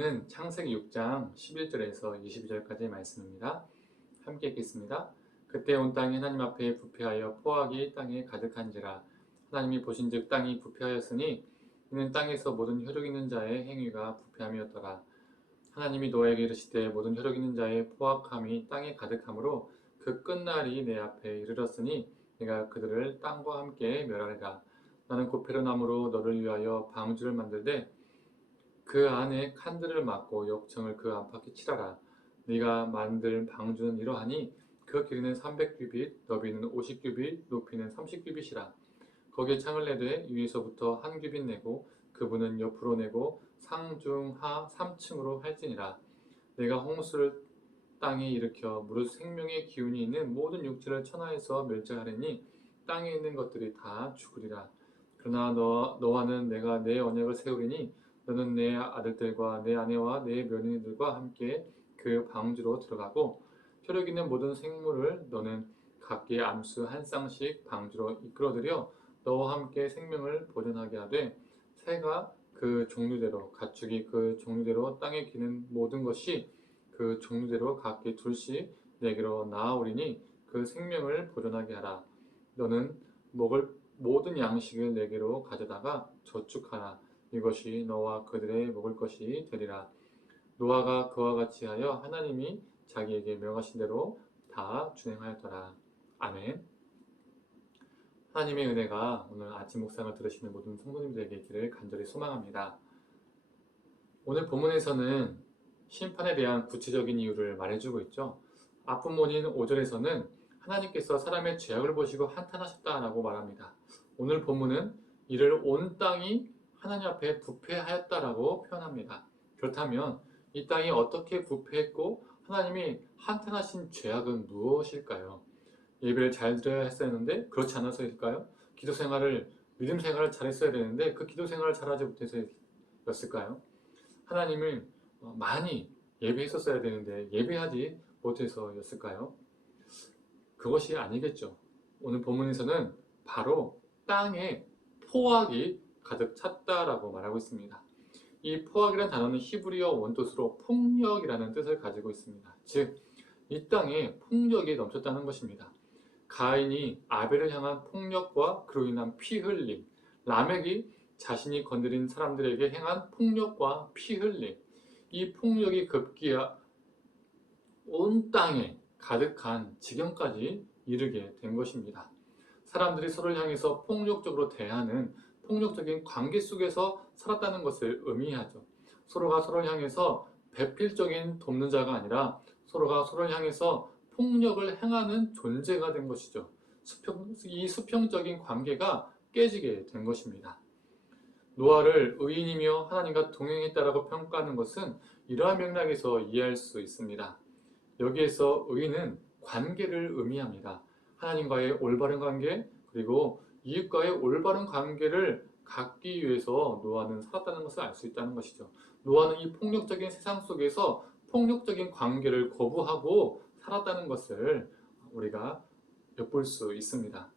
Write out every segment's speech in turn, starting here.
말씀은 창세기 6장 11절에서 22절까지의 말씀입니다. 함께 읽겠습니다. 그때 온 땅이 하나님 앞에 부패하여 포악이 땅에 가득한지라. 하나님이 보신즉 땅이 부패하였으니 이는 땅에서 모든 혈육 있는 자의 행위가 부패함이었더라. 하나님이 노아에게 이르시되 모든 혈육 있는 자의 포악함이 땅에 가득하므로 그 끝날이 내 앞에 이르렀으니 내가 그들을 땅과 함께 멸하리라. 나는 고페르나무로 너를 위하여 방주를 만들되 그 안에 칸들을 막고 역청을 그 안팎에 칠하라. 네가 만들 방주는 이러하니 그 길이는 300규빗, 너비는 50규빗, 높이는 30규빗이라. 거기에 창을 내되 위에서부터 한 규빗 내고 그분은 옆으로 내고 상중하 3층으로 할지니라. 내가 홍수를 땅에 일으켜 무릇 생명의 기운이 있는 모든 육체를 천하에서 멸절하리니 땅에 있는 것들이 다 죽으리라. 그러나 너와는 내가 내 언약을 세우리니 너는 내 아들들과 내 아내와 내 며느리들과 함께 그 방주로 들어가고 혈육 있는 모든 생물을 너는 각기 암수 한 쌍씩 방주로 이끌어들여 너와 함께 생명을 보존하게 하되 새가 그 종류대로 가축이 그 종류대로 땅에 기는 모든 것이 그 종류대로 각기 둘씩 내게로 나아오리니 그 생명을 보존하게 하라. 너는 먹을 모든 양식을 내게로 가져다가 저축하라. 이것이 너와 그들의 먹을 것이 되리라. 노아가 그와 같이 하여 하나님이 자기에게 명하신 대로 다 준행하였더라. 아멘. 하나님의 은혜가 오늘 아침 묵상을 들으시는 모든 성도님들에게 있기를 간절히 소망합니다. 오늘 본문에서는 심판에 대한 구체적인 이유를 말해주고 있죠. 앞부모인 5절에서는 하나님께서 사람의 죄악을 보시고 한탄하셨다라고 말합니다. 오늘 본문은 이를 온 땅이 하나님 앞에 부패하였다라고 표현합니다. 그렇다면 이 땅이 어떻게 부패했고 하나님이 한탄하신 죄악은 무엇일까요? 예배를 잘 드려야 했었는데 그렇지 않아서일까요? 기도 생활을, 믿음 생활을 잘했어야 되는데 그 기도 생활을 잘하지 못해서였을까요? 하나님을 많이 예배했었어야 되는데 예배하지 못해서였을까요? 그것이 아니겠죠. 오늘 본문에서는 바로 땅에 포악이 가득 찼다라고 말하고 있습니다. 이 포악이라는 단어는 히브리어 원뜻으로 폭력이라는 뜻을 가지고 있습니다. 즉, 이 땅에 폭력이 넘쳤다는 것입니다. 가인이 아벨을 향한 폭력과 그로 인한 피 흘림, 라멕이 자신이 건드린 사람들에게 행한 폭력과 피 흘림, 이 폭력이 급기야 온 땅에 가득한 지경까지 이르게 된 것입니다. 사람들이 서로를 향해서 폭력적으로 대하는 폭력적인 관계 속에서 살았다는 것을 의미하죠. 서로가 서로를 향해서 배필적인 돕는 자가 아니라 서로가 서로를 향해서 폭력을 행하는 존재가 된 것이죠. 이 수평적인 관계가 깨지게 된 것입니다. 노아를 의인이며 하나님과 동행했다라고 평가하는 것은 이러한 맥락에서 이해할 수 있습니다. 여기에서 의인은 관계를 의미합니다. 하나님과의 올바른 관계, 그리고 이웃과의 올바른 관계를 갖기 위해서 노아는 살았다는 것을 알 수 있다는 것이죠. 노아는 이 폭력적인 세상 속에서 폭력적인 관계를 거부하고 살았다는 것을 우리가 엿볼 수 있습니다.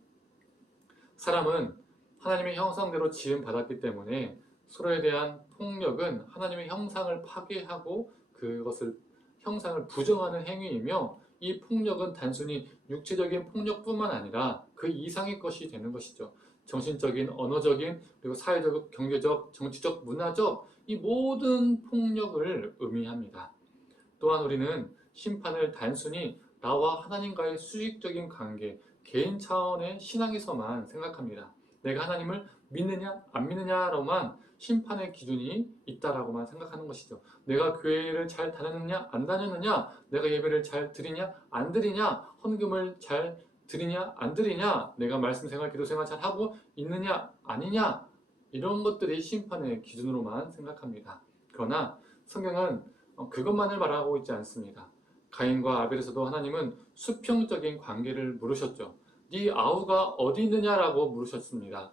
사람은 하나님의 형상대로 지음받았기 때문에 서로에 대한 폭력은 하나님의 형상을 파괴하고 그것을 형상을 부정하는 행위이며 이 폭력은 단순히 육체적인 폭력뿐만 아니라 그 이상의 것이 되는 것이죠. 정신적인, 언어적인, 그리고 사회적, 경제적, 정치적, 문화적 이 모든 폭력을 의미합니다. 또한 우리는 심판을 단순히 나와 하나님과의 수직적인 관계, 개인 차원의 신앙에서만 생각합니다. 내가 하나님을 믿느냐 안 믿느냐로만 심판의 기준이 있다라고만 생각하는 것이죠. 내가 교회를 잘 다녔느냐 안 다녔느냐, 내가 예배를 잘 드리냐 안 드리냐, 헌금을 잘 드리냐 안 드리냐, 내가 말씀 생활 기도 생활 잘 하고 있느냐 아니냐, 이런 것들이 심판의 기준으로만 생각합니다. 그러나 성경은 그것만을 말하고 있지 않습니다. 가인과 아벨에서도 하나님은 수평적인 관계를 물으셨죠. 네 아우가 어디 있느냐라고 물으셨습니다.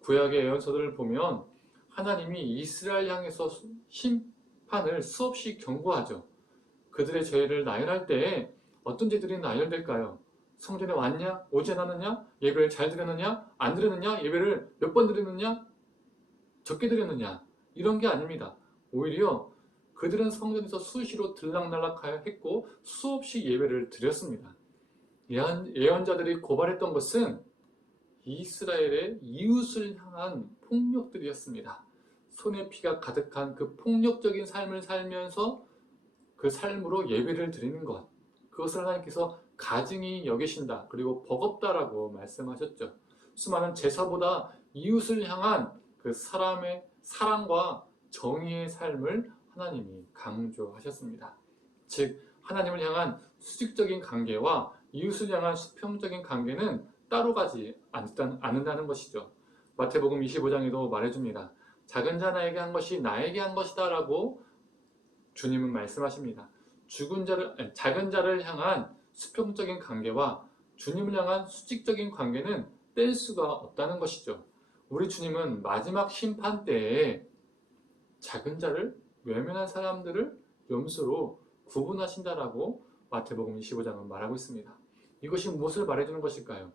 구약의 예언서들을 보면 하나님이 이스라엘 향해서 심판을 수없이 경고하죠. 그들의 죄를 나열할 때 어떤 죄들이 나열될까요? 성전에 왔냐? 오지 않았느냐? 예배를 잘 드렸느냐? 안 드렸느냐? 예배를 몇 번 드렸느냐? 적게 드렸느냐? 이런 게 아닙니다. 오히려 그들은 성전에서 수시로 들락날락하여 했고 수없이 예배를 드렸습니다. 예언자들이 고발했던 것은 이스라엘의 이웃을 향한 폭력들이었습니다. 손에 피가 가득한 그 폭력적인 삶을 살면서 그 삶으로 예배를 드리는 것, 그것을 하나님께서 가증히 여기신다, 그리고 버겁다라고 말씀하셨죠. 수많은 제사보다 이웃을 향한 그 사람의 사랑과 정의의 삶을 하나님이 강조하셨습니다. 즉 하나님을 향한 수직적인 관계와 이웃을 향한 수평적인 관계는 따로 가지 않는다는 것이죠. 마태복음 25장에도 말해줍니다. 작은 자 나에게 한 것이 나에게 한 것이다 라고 주님은 말씀하십니다. 작은 자를 향한 수평적인 관계와 주님을 향한 수직적인 관계는 뗄 수가 없다는 것이죠. 우리 주님은 마지막 심판 때에 작은 자를, 외면한 사람들을 염소로 구분하신다라고 마태복음 25장은 말하고 있습니다. 이것이 무엇을 말해주는 것일까요?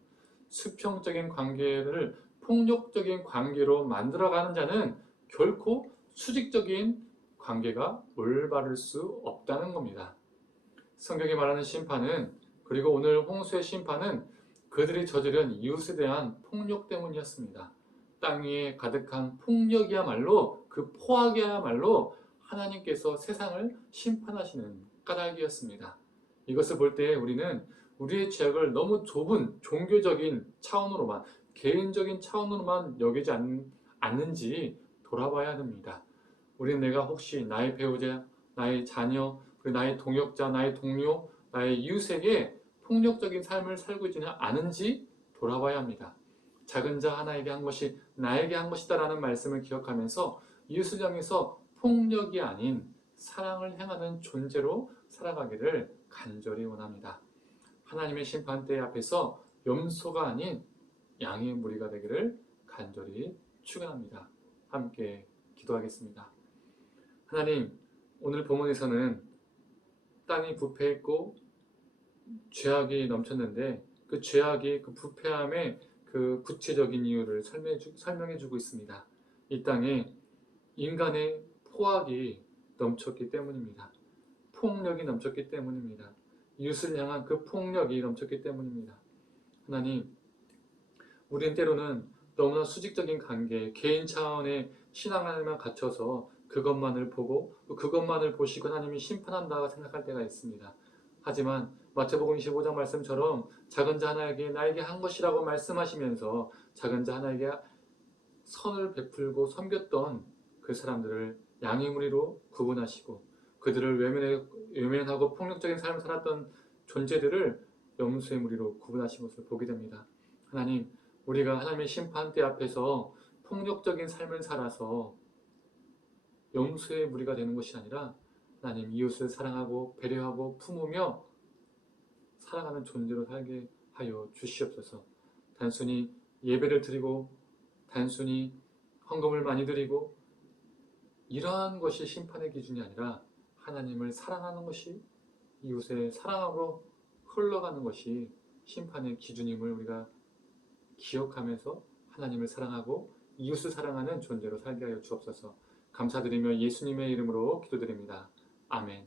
수평적인 관계를 폭력적인 관계로 만들어가는 자는 결코 수직적인 관계가 올바를 수 없다는 겁니다. 성경이 말하는 심판은, 그리고 오늘 홍수의 심판은 그들이 저지른 이웃에 대한 폭력 때문이었습니다. 땅 위에 가득한 폭력이야말로, 그 포악이야말로 하나님께서 세상을 심판하시는 까닭이었습니다. 이것을 볼 때 우리는 우리의 죄악을 너무 좁은 종교적인 차원으로만, 개인적인 차원으로만 여기지 않는지 돌아봐야 합니다. 우리는 내가 혹시 나의 배우자, 나의 자녀, 그리고 나의 동역자, 나의 동료, 나의 이웃에게 폭력적인 삶을 살고 있지는 않은지 돌아봐야 합니다. 작은 자 하나에게 한 것이 나에게 한 것이다 라는 말씀을 기억하면서 이웃을 향해서 폭력이 아닌 사랑을 행하는 존재로 살아가기를 간절히 원합니다. 하나님의 심판대 앞에서 염소가 아닌 양의 무리가 되기를 간절히 축원합니다. 함께 기도하겠습니다. 하나님, 오늘 본문에서는 땅이 부패했고 죄악이 넘쳤는데 그 죄악이, 그 부패함의 그 구체적인 이유를 설명해 주고 있습니다. 이 땅에 인간의 포악이 넘쳤기 때문입니다. 폭력이 넘쳤기 때문입니다. 이웃을 향한 그 폭력이 넘쳤기 때문입니다. 하나님, 우리는 때로는 너무나 수직적인 관계, 개인 차원의 신앙 안에만 갇혀서 그것만을 보고 그것만을 보시고 하나님이 심판한다 생각할 때가 있습니다. 하지만 마태복음 25장 말씀처럼 작은 자 하나에게 나에게 한 것이라고 말씀하시면서 작은 자 하나에게 선을 베풀고 섬겼던 그 사람들을 양의 무리로 구분하시고 그들을 외면하고 폭력적인 삶을 살았던 존재들을 염소의 무리로 구분하신 것을 보게 됩니다. 하나님, 우리가 하나님의 심판대 앞에서 폭력적인 삶을 살아서 염소의 무리가 되는 것이 아니라 하나님, 이웃을 사랑하고 배려하고 품으며 살아가는 존재로 살게 하여 주시옵소서. 단순히 예배를 드리고 단순히 헌금을 많이 드리고 이러한 것이 심판의 기준이 아니라 하나님을 사랑하는 것이, 이웃의 사랑으로 흘러가는 것이 심판의 기준임을 우리가 기억하면서 하나님을 사랑하고 이웃을 사랑하는 존재로 살게 하여 주옵소서. 감사드리며 예수님의 이름으로 기도드립니다. 아멘.